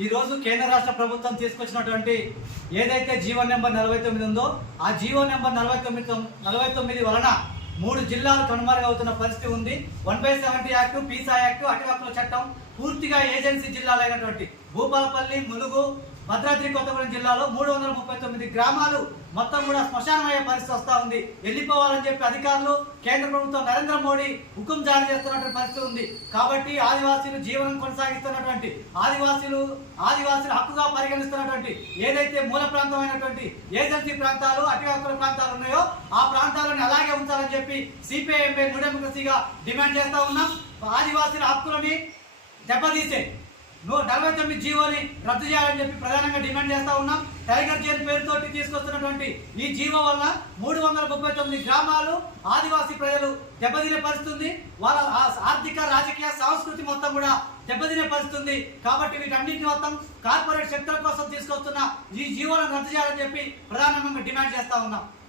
ఈరోజు కేంద్ర రాష్ట్ర ప్రభుత్వం తీసుకొచ్చినటువంటి ఏదైతే జీవో నెంబర్ నలభై తొమ్మిది ఉందో ఆ జీవో నెంబర్ నలభై తొమ్మిది నలభై తొమ్మిది వలన మూడు జిల్లాలు కనుమరుగవుతున్న పరిస్థితి ఉంది. One by seventy act PESA act అటువక్కుల చట్టం పూర్తిగా ఏజెన్సీ జిల్లాలైనటువంటి భూపాలపల్లి ములుగు భద్రాద్రి కొత్తగూడెం జిల్లాలో మూడు వందల ముప్పై తొమ్మిది గ్రామాలు మొత్తం కూడా శ్మశానమయ్యే పరిస్థితి వస్తూ ఉంది. వెళ్ళిపోవాలని చెప్పి అధికారులు కేంద్ర ప్రభుత్వం నరేంద్ర మోడీ హుకుం జారీ చేస్తున్నటువంటి పరిస్థితి ఉంది. కాబట్టి ఆదివాసీలు జీవనం కొనసాగిస్తున్నటువంటి ఆదివాసీలు ఆదివాసీలు హక్కుగా పరిగణిస్తున్నటువంటి ఏదైతే మూల ప్రాంతమైనటువంటి ఏజెన్సీ ప్రాంతాలు అటువైపుల ప్రాంతాలు ఉన్నాయో ఆ ప్రాంతాలను అలాగే ఉంచాలని చెప్పి సిపిఐఎంపై న్యూ డిమాండ్ చేస్తా ఉన్నాం. ఆదివాసీల హక్కులని దెబ్బతీసే నూ- నలభై తొమ్మిది జీవోని రద్దు చేయాలని చెప్పి ప్రధానంగా డిమాండ్ చేస్తా ఉన్నాం. టైగర్ జైన్ పేరుతోటి తీసుకొస్తున్నటువంటి ఈ జీవో వల్ల మూడు వందల ముప్పై తొమ్మిది గ్రామాలు ఆదివాసీ ప్రజలు దెబ్బతినే పరిస్థితుంది. వాళ్ళ ఆర్థిక రాజకీయ సంస్కృతి మొత్తం కూడా దెబ్బతినే పరిస్థితుంది. కాబట్టి వీటన్నింటి మొత్తం కార్పొరేట్ శక్తుల కోసం తీసుకొస్తున్న ఈ జీవోలను రద్దు చేయాలని చెప్పి ప్రధానంగా డిమాండ్ చేస్తా ఉన్నాం.